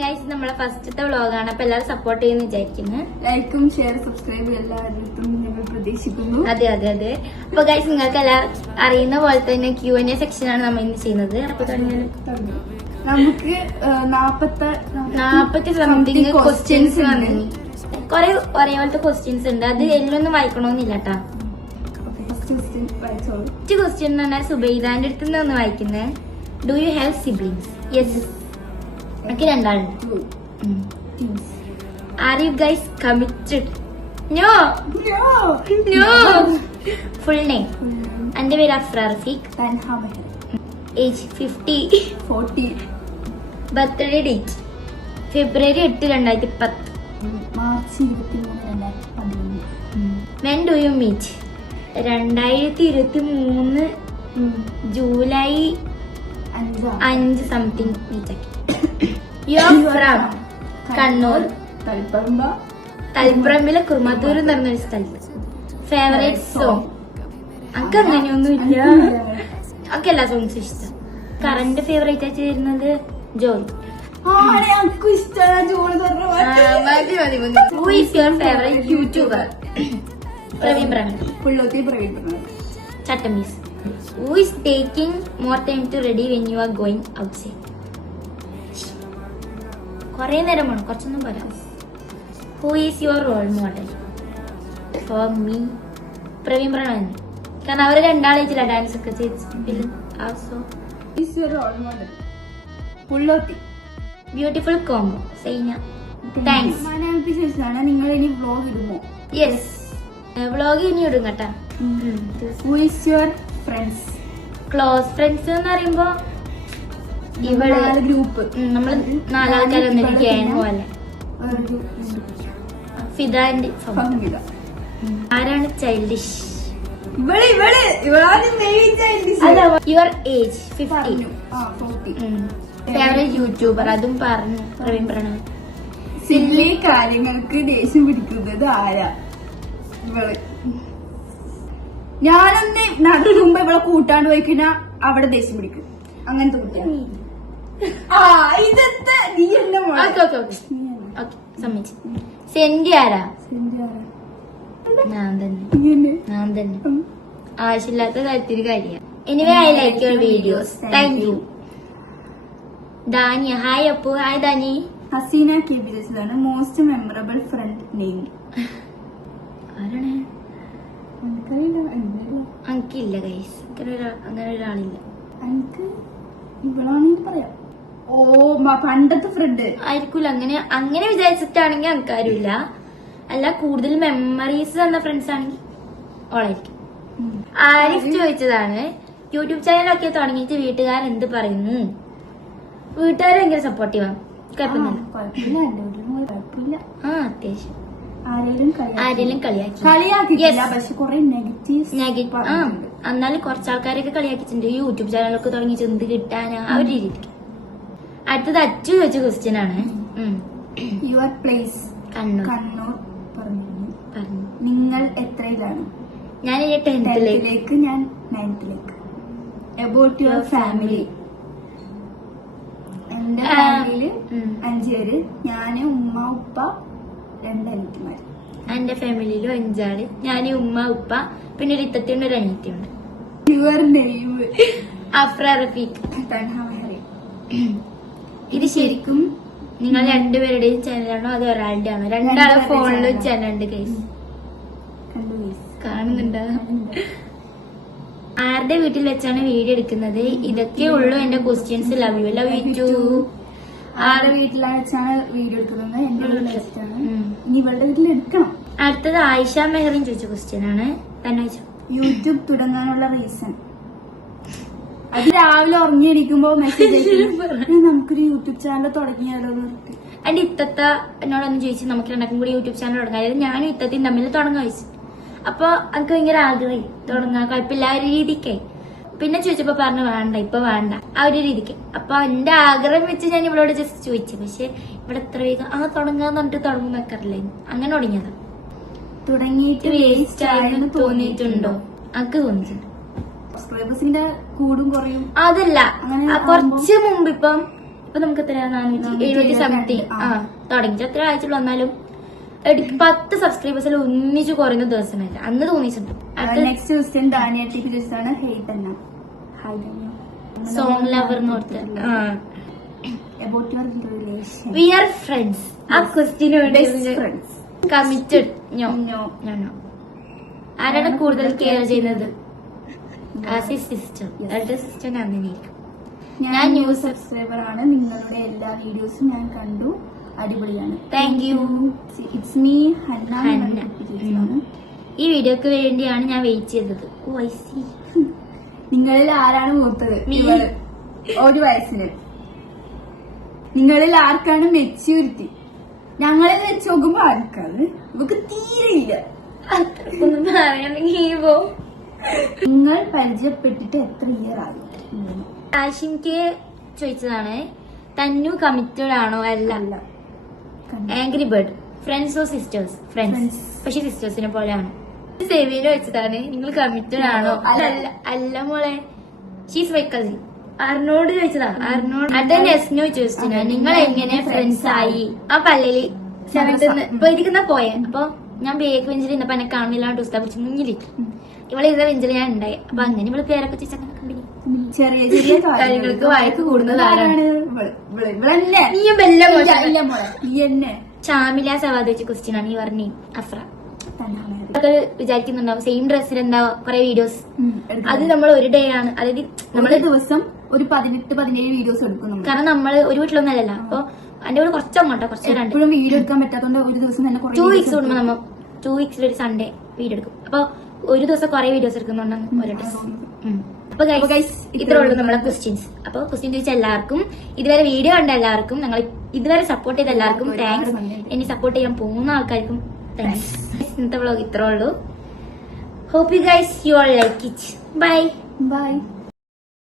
Guys നമ്മളെ ഫസ്റ്റത്തെ വ്ളോഗാണ്. അപ്പൊ എല്ലാവരും സപ്പോർട്ട് ചെയ്യുന്ന വിചാരിക്കുന്നു. ലൈക്കും ഷെയർ സബ്സ്ക്രൈബ് എല്ലാവരും ഞങ്ങൾ പ്രതീക്ഷിക്കുന്നു. അതെ. അപ്പൊ ഗൈസ് നിങ്ങൾക്ക് എല്ലാവരും അറിയുന്ന പോലെ തന്നെ Q&A സെക്ഷനാണ് നമ്മൾ ഇന്ന് ചെയ്യുന്നത്. അപ്പൊ നമുക്ക് 40 സംതിങ് ക്വസ്റ്റ്യൻസ് വന്നു. കൊറേ ഒരേപോലത്തെ ക്വസ്റ്റ്യൻസ് ഉണ്ട്. അത് എല്ലൊന്നും വായിക്കണമെന്നില്ല കേട്ടാ. ഫസ്റ്റ് ക്വസ്റ്റ്യൻ എന്ന് പറഞ്ഞാൽ സുബൈദാന്റെ അടുത്ത് നിന്ന് ഒന്ന് വായിക്കുന്നത്. Do you have siblings? Yes, എനിക്ക് രണ്ടാളുണ്ട്. Are you guys committed? No. Full name? എന്റെ പേര് Afra Rafeeq. Age 40. Birthday date February 8, 2010. March 23, 2011. When do you meet? 2023 July 5 something meet ആക്കി. യു ആർ ഫ്രം കണ്ണൂർ, തളിപ്പറമ്പിലെ കുറുമാത്തൂർ എന്ന് പറഞ്ഞൊരു സ്ഥലത്ത്. Favourite song? അനക്ക് അങ്ങനെയൊന്നും ഇല്ല, ഒക്കെ എല്ലാ സോങ്സും ഇഷ്ടം. കറന്റ് ഫേവറേറ്റ് ആയിട്ട് വരുന്നത് Joy. Who is your favourite YouTuber? Praveen Praveen. Chattambees. Who is taking more time to ready when you are going outside? കൊറേ നേരം വേണം, കുറച്ചൊന്നും പറയാം. Who is your role model? For me Praveen Pranav. കാരണം അവര് രണ്ടാളായിട്ടില്ല ഡാൻസ് ഒക്കെ ചെയ്ത്. Beautiful combo. സൈന. താങ്ക്സ്. നിങ്ങൾ ഇനി വ്ലോഗ് ഇടുമോ? യെസ്, വ്ലോഗ് ഇനി ഇടും കേട്ടാ. Who is your friends? Close friends എന്ന് പറയുമ്പോ ഇവിടെ ഗ്രൂപ്പ് നമ്മള് 4 ആൾക്കാരൊന്നും ഗ്യാങ് പോലെ. ഫിദ ആൻഡ് ഫഹ്മിദ. ആരാണ് childish? Your age 50. Favourite YouTuber? അതും പറഞ്ഞു പ്രവീൺ പ്രണവ്. സില്ലി കാര്യങ്ങൾക്ക് ദേഷ്യം പിടിക്കുന്നത് ആരാ? ഇവള്. ഞാനൊന്ന് നടക്കുമ്പോ ഇവളെ കൂട്ടാണ്ട് പോയി കഴിഞ്ഞാ അവിടെ ദേഷ്യം പിടിക്കും. അങ്ങനത്തെ കുട്ടിയാണ്. സമ്മതിച്ചു. സെന്റി ആരാ? ഞാൻ തന്നെ. ആവശ്യമില്ലാത്ത കാര്യത്തിന് കാര്യം. Anyway I like your videos. Thank you. Daniya. Hi Appu. Hi Dani. Haseena കെ ബിജസിലാണ്. Most memorable friend name? ആരാണ്? എനിക്കില്ല ഗൈസ്, അങ്ങനെ ഒരാളില്ല. എനിക്ക് ഇവളാണെങ്കിൽ പറയാം. ഓ പണ്ടത്തെ ഫ്രണ്ട് ആയിരിക്കൂല. അങ്ങനെ വിചാരിച്ചിട്ടാണെങ്കിൽ എനിക്കാരുമില്ല. അല്ല, കൂടുതൽ മെമ്മറീസ് തന്ന ഫ്രണ്ട്സ് ആണെങ്കിൽ ഓളായിരിക്കും. ആരിഫ് ചോദിച്ചതാണ്, യൂട്യൂബ് ചാനലൊക്കെ തുടങ്ങിയിട്ട് വീട്ടുകാർ എന്ത് പറയുന്നു? വീട്ടുകാർ ഭയങ്കര സപ്പോർട്ടീവാണ്. കുഴപ്പമൊന്നുമില്ല. അത്യാവശ്യം ആരെങ്കിലും കളിയാക്കി. പക്ഷെ കുറെ നെഗറ്റീവ്. എന്നാലും കുറച്ചാൾക്കാരൊക്കെ കളിയാക്കിയിട്ടുണ്ട്. യൂട്യൂബ് ചാനലൊക്കെ തുടങ്ങി എന്ത് കിട്ടാനാ ആ ഒരു രീതിക്ക്. അടുത്തത് അച്ചു ചോദിച്ച ക്വസ്റ്റ്യൻ ആണ്. Your place? കണ്ണൂർ പറഞ്ഞു. നിങ്ങൾ എത്രയിലാണ്? ഞാൻ 10th. ഞാൻ 9th. About your family? എന്റെ ഫാമിലിയില് 5 പേര്. ഞാന്, ഉമ്മ, ഉപ്പ, 2 അനിയത്തിമാര്. എന്റെ ഫാമിലിയിലും 5 ആള്. ഞാന്, ഉമ്മ, ഉപ്പ, പിന്നെ ഒരു ഇത്തത്തിയുണ്ട്, ഒരു അനിയത്തിയുണ്ട്. Your name? അഫ്ര റഫീഖ്. ഇത് ശരിക്കും നിങ്ങൾ രണ്ടുപേരുടെയും ചാനലാണോ അതോ ഒരാളുടെ ആണോ? രണ്ടാളെ ഫോണിലും ചാനലുണ്ട് കേസ്. കാണുന്നുണ്ടോ? ആരുടെ വീട്ടിൽ വെച്ചാണ് വീഡിയോ എടുക്കുന്നത്? ഇതൊക്കെ ഉള്ളൂ എന്റെ ക്വസ്റ്റ്യൻസ്. Love you to. ആരുടെ വീട്ടിലാണ് വെച്ചാണ് വീഡിയോ എടുക്കുന്നത്? എന്റെ വീട്ടിലാണ്. ഇനി ഇവളുടെ വീട്ടിൽ എടുക്കണം. അടുത്തത് ആയിഷ മെഹറിൻ ചോദിച്ച ക്വസ്റ്റ്യൻ ആണ്. തന്നെ വെച്ചു. യൂട്യൂബ് തുടങ്ങാനുള്ള റീസൺ? അത് രാവിലെ ഉറങ്ങിയിരിക്കുമ്പോ മെസ്സേജ് നമുക്കൊരു യൂട്യൂബ് ചാനൽ തുടങ്ങിയാലോ എന്ന് പറഞ്ഞിട്ട്. എന്റെ ഇത്തത്ത എന്നോടൊന്ന് ചോദിച്ചു, നമുക്ക് രണ്ടാക്കും കൂടി യൂട്യൂബ് ചാനൽ തുടങ്ങാം. അതായത് ഞാനും ഇത്തത്തിയും തമ്മിൽ തുടങ്ങാൻ ചോദിച്ചു. അപ്പൊ എനിക്ക് ഭയങ്കര ആഗ്രഹം തുടങ്ങാൻ, കുഴപ്പമില്ല ആ ഒരു രീതിക്ക്. പിന്നെ ചോദിച്ചപ്പോ പറഞ്ഞു വേണ്ട, ഇപ്പൊ വേണ്ട ആ ഒരു രീതിക്ക്. അപ്പൊ എന്റെ ആഗ്രഹം വെച്ച് ഞാൻ ഇവളോട് ജസ്റ്റ് ചോദിച്ചു. പക്ഷെ ഇവിടെ എത്ര വേഗം തുടങ്ങാന്ന് പറഞ്ഞിട്ട് തുടങ്ങുന്നൊക്കെ അറിയില്ല. അങ്ങനെ തുടങ്ങിയതാ. തുടങ്ങിയിട്ട് വേസ്റ്റ് ആയെന്ന് തോന്നിയിട്ടുണ്ടോ? എനിക്ക് തോന്നിയിട്ടുണ്ട്. സബ്സ്ക്രൈബേഴ്സിന്റെ കൂടും കുറയും. അതല്ല, കുറച്ച് മുമ്പ് ഇപ്പം ഇപ്പൊ നമുക്ക് എത്ര 470 സംതിങ് തുടങ്ങിയിട്ട് എത്ര ആഴ്ചകൾ വന്നാലും 10 സബ്സ്ക്രൈബേഴ്സിൽ ഒന്നിച്ചു കുറയുന്ന ദിവസമല്ല അന്ന് തോന്നിയിട്ടുണ്ട്. നെക്സ്റ്റ് ക്വസ്റ്റ്യൻ ദാനിയാട്ടിക്ക് ചോദിച്ചതാണ്. ഹേയ് തന്നെ സോങ് ലവർ എന്ന് ഓർത്ത് about your relation. We are friends. ആ ക്വസ്റ്റ്യന് വേണ്ടി ഫ്രണ്ട്സ്. കമ്മിറ്റഡ്. No. ആരാണ് കൂടുതൽ കെയർ ചെയ്യുന്നത്? As a sister. എന്റെ സിസ്റ്റർ നന്ദിനിയായിരിക്കും. ഞാൻ ന്യൂ സബ്സ്ക്രൈബർ ആണ്. നിങ്ങളുടെ എല്ലാ വീഡിയോസും ഞാൻ കണ്ടു, അടിപൊളിയാണ്. Thank you. It's me Hanna. ഈ വീഡിയോക്ക് വേണ്ടിയാണ് ഞാൻ വെയിറ്റ് ചെയ്തത്. Oh I see. നിങ്ങളിൽ ആരാണ് മൂത്തത്? Me. ഇവൾ. ഒരു വയസ്സിന്. നിങ്ങളിൽ ആർക്കാണ് മെച്യൂരിറ്റി? ഞങ്ങളെ വെച്ച് നോക്കുമ്പോ ആർക്കാണ്? നമുക്ക് തീരെയില്ല. അത്രക്കൊന്നും പറയാനെങ്കിൽ നിങ്ങൾ പരിചയപ്പെട്ടിട്ട് എത്ര ഇയർ ആയി? ആഷിംക്ക് ചോദിച്ചതാണ്. തന്നു കമ്മിറ്റഡ് ആണോ? അല്ല. അല്ല. Angry bird. Friends or sisters? Friends. പക്ഷെ സിസ്റ്റേഴ്സിനെ പോലെയാണ്. സെവിന് വെച്ചതാണ്. നിങ്ങൾ കമ്മിറ്റഡ് ആണോ? അല്ല മോളെ. She's my cousin. അർണോട് ചോദിച്ചതാ. അർണോട് അത് നെസ്നോ ചോദിച്ചു. നിങ്ങൾ എങ്ങനെ ഫ്രണ്ട്സ് ആയി? ആ പള്ളിയില് സെവൻത്ത് ഇപ്പൊ ഇരിക്കുന്ന പോയെ. അപ്പൊ ഞാൻ ബേക്ക് വെഞ്ചിൽ ഇന്നപ്പോ എന്നെ കാണുന്നില്ല. ഉസ്താ പിടിച്ച് മുന്നിലിരിക്കും. ഇവളെ ഇത വെഞ്ചിൽ ഞാൻ ഉണ്ടായി. അപ്പൊ അങ്ങനെ ഇവള് പേരൊക്കെ ചോദിച്ചാൽ അങ്ങനെ കണ്ടില്ല. ചെറിയ ചെറിയ കാര്യങ്ങൾക്ക് വഴക്ക് കൂടുന്നത് ആരാണ്? ഇവളല്ലേ? നീയും വല്ല ഇല്ല മോളെ, നീ എന്നെ. ഷാമില സവാദ് വെച്ച ക്വസ്റ്റ്യൻ ആണ് ഈ പറഞ്ഞ അഫ്ര. തന്നെ ഒക്കെ വിചാരിക്കുന്നുണ്ടാവും സെയിം ഡ്രസ്സിൽ എന്താ കുറെ വീഡിയോസ്. അത് നമ്മൾ ഒരു ഡേ ആണ്. അതായത് നമ്മള് ദിവസം ഒരു 18-17 വീഡിയോസ് എടുക്കും നമ്മൾ. കാരണം നമ്മള് ഒരു വീട്ടിലൊന്നല്ലല്ലോ. അപ്പൊ അതിന്റെ കൂടെ കുറച്ചങ്ങോട്ടോ കുറച്ച് രണ്ട് എപ്പോഴും വീഡിയോ എടുക്കാൻ പറ്റാത്തോണ്ട് ഒരു ദിവസം തന്നെ 2 വീക്സ് കൂടുമ്പോ നമ്മ 2 വീക്സിൽ ഒരു സൺഡേ വീഡിയോ എടുക്കും. അപ്പൊ ഒരു ദിവസം കുറെ വീഡിയോസ് എടുക്കുന്നുണ്ടാണ് ഓരോ ഡ്രസ്. അപ്പൊ ഗൈസ് ഇത്രേ ഉള്ളൂ നമ്മളെ ക്വസ്റ്റ്യൻസ്. അപ്പൊ ക്വസ്റ്റ്യൻ ചോദിച്ച എല്ലാവർക്കും, ഇതുവരെ വീഡിയോ കണ്ട എല്ലാവർക്കും, ഞങ്ങൾ ഇതുവരെ സപ്പോർട്ട് ചെയ്ത എല്ലാവർക്കും താങ്ക്സ്. ഇനി സപ്പോർട്ട് ചെയ്യാൻ പോകുന്ന ആൾക്കാർക്കും താങ്ക്സ്. ഇന്നത്തെ വ്ളോഗ് ഇത്രേ ഉള്ളൂ. Hope you guys you all like it. By.